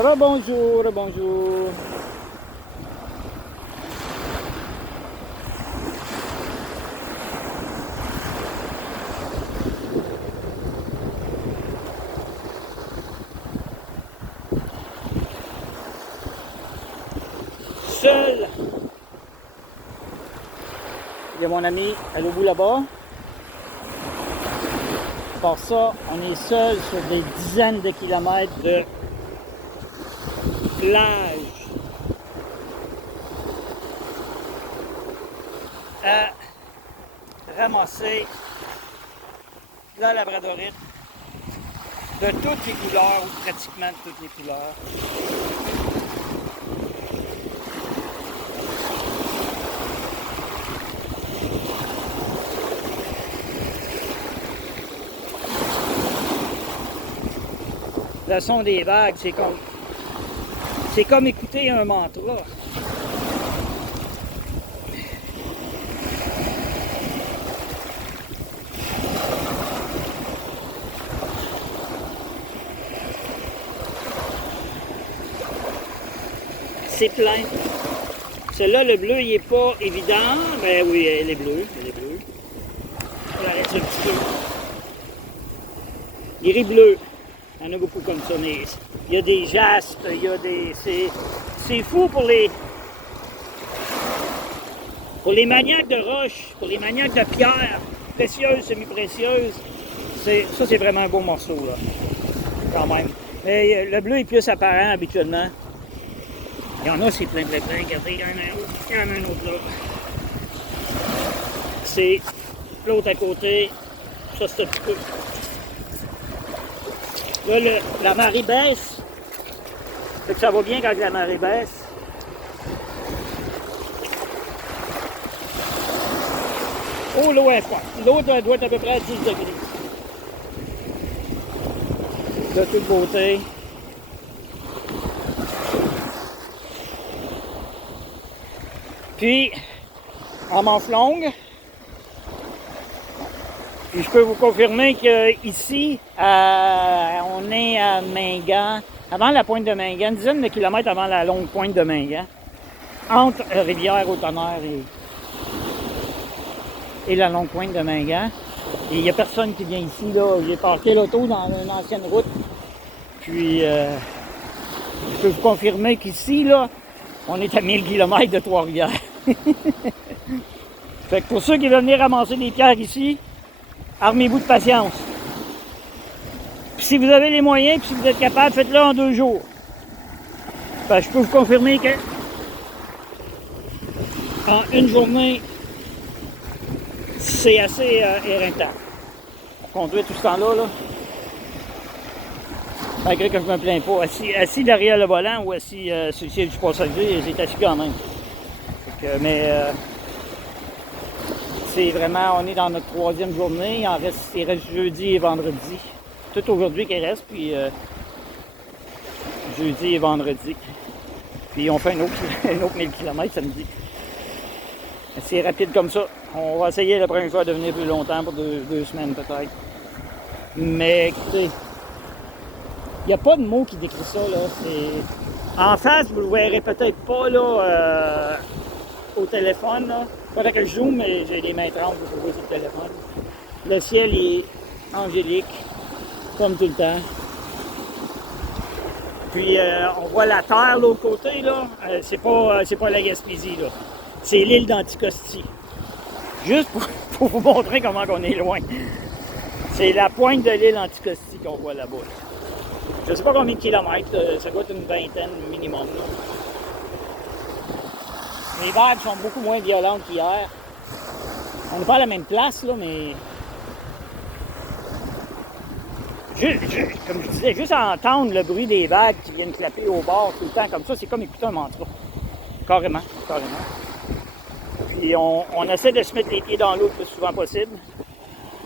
Rebonjour, bonjour. Seul. Il y a mon ami à l'autre bout là-bas. Par ça, on est seul sur des dizaines de kilomètres de plage à ramasser de la labradorite de toutes les couleurs, ou pratiquement de toutes les couleurs. Le son des vagues, c'est comme écouter un mantra. C'est plein. Celui-là, le bleu, il n'est pas évident. Mais oui, elle est bleue. Elle est bleue. On l'arrête un petit peu. Gris bleu. Il y en a beaucoup comme ça, mais il y a des jaspes, il y a des... C'est fou pour les maniaques de roches, pour les maniaques de pierres, précieuses, semi-précieuses. Ça, c'est vraiment un beau morceau, là, quand même. Mais le bleu est plus apparent, habituellement. Il y en a, c'est plein. Regardez, il y en a un autre, là. C'est l'autre à côté. Ça, c'est un petit peu... Là, la marée baisse. Fait que ça va bien quand la marée baisse. Oh, l'eau est froide. L'eau doit être à peu près à 10 degrés. De toute beauté. Puis, en manche longue, puis je peux vous confirmer qu'ici, on est à Mingan, avant la pointe de Mingan, une dizaine de kilomètres avant la longue pointe de Mingan, entre Rivière-au-Tonnerre et la longue pointe de Mingan. Et il n'y a personne qui vient ici, là. J'ai parqué l'auto dans une ancienne route. Puis, je peux vous confirmer qu'ici, là, on est à 1000 km de Trois-Rivières. Fait que pour ceux qui veulent venir ramasser des pierres ici, armez-vous de patience. Puis si vous avez les moyens, puis si vous êtes capable, faites-le en 2 jours. Ben, je peux vous confirmer que en une journée, c'est assez éreintant. Conduire tout ce temps-là, là, malgré que je me plains pas. Assis derrière le volant ou assis sur le siège du passager, c'est assis quand même. C'est vraiment, on est dans notre 3e journée, il reste jeudi et vendredi. Tout aujourd'hui qu'il reste, puis jeudi et vendredi. Puis on fait un autre 1000 km samedi. C'est rapide comme ça. On va essayer la première fois de venir plus longtemps, pour 2 semaines peut-être. Mais écoutez, il n'y a pas de mot qui décrit ça, là. En face, vous le verrez peut-être pas, là, au téléphone, là. Faudrait que je zoome, mais j'ai les mains trempées pour voir sur le téléphone. Le ciel est angélique, comme tout le temps. Puis on voit la terre de l'autre côté, là. C'est pas la Gaspésie, là. C'est l'île d'Anticosti. Juste pour vous montrer comment on est loin. C'est la pointe de l'île Anticosti qu'on voit là-bas. Je sais pas combien de kilomètres, ça doit être une vingtaine minimum, là. Les vagues sont beaucoup moins violentes qu'hier. On n'est pas à la même place, là, mais... Comme je disais, juste à entendre le bruit des vagues qui viennent clapper au bord tout le temps comme ça, c'est comme écouter un mantra. Carrément. Puis on essaie de se mettre les pieds dans l'eau le plus souvent possible.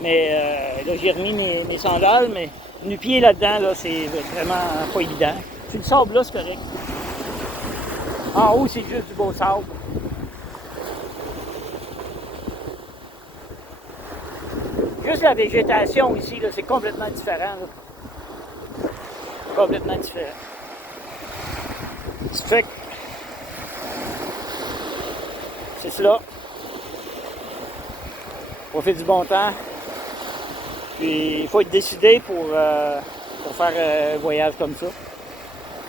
Mais là, j'ai remis mes sandales, mais nu-pieds là-dedans, là, c'est vraiment pas évident. Puis le sable là, c'est correct. En haut, c'est juste du beau sable. Juste la végétation ici, là, c'est complètement différent. Là. Complètement différent. Ça fait que c'est cela. Profite du bon temps. Puis il faut être décidé pour faire un voyage comme ça.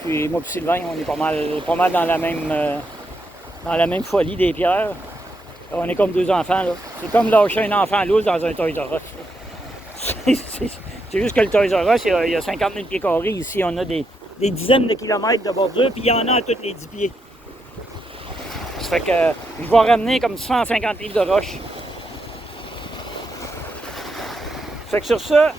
Puis moi et Sylvain, on est pas mal dans la même folie des pierres. On est comme deux enfants, là. C'est comme lâcher un enfant loose dans un Toys R Us. C'est juste que le Toys R Us, il y a 50 000 pieds carrés. Ici, on a des dizaines de kilomètres de bordure, puis il y en a à tous les 10 pieds. Ça fait que je vais ramener comme 150 livres de roche. Ça fait que sur ça,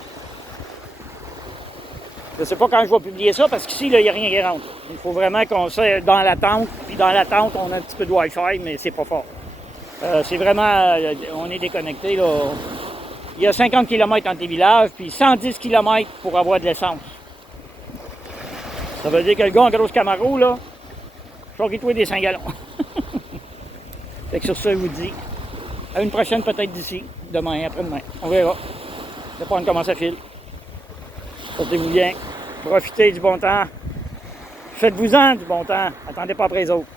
je ne sais pas quand je vais publier ça, parce qu'ici, il n'y a rien qui rentre. Il faut vraiment qu'on soit dans la tente, puis dans la tente, on a un petit peu de Wi-Fi, mais c'est pas fort. C'est vraiment, on est déconnecté, là. Il y a 50 km entre les villages, puis 110 km pour avoir de l'essence. Ça veut dire que le gars en grosse Camaro, là, je vais retrouver des 5 gallons. Fait que sur ça, je vous dis, à une prochaine peut-être d'ici, demain, après-demain. On verra. Ça dépend de comment ça file. Portez-vous bien. Profitez du bon temps. Faites-vous-en du bon temps. Attendez pas après les autres.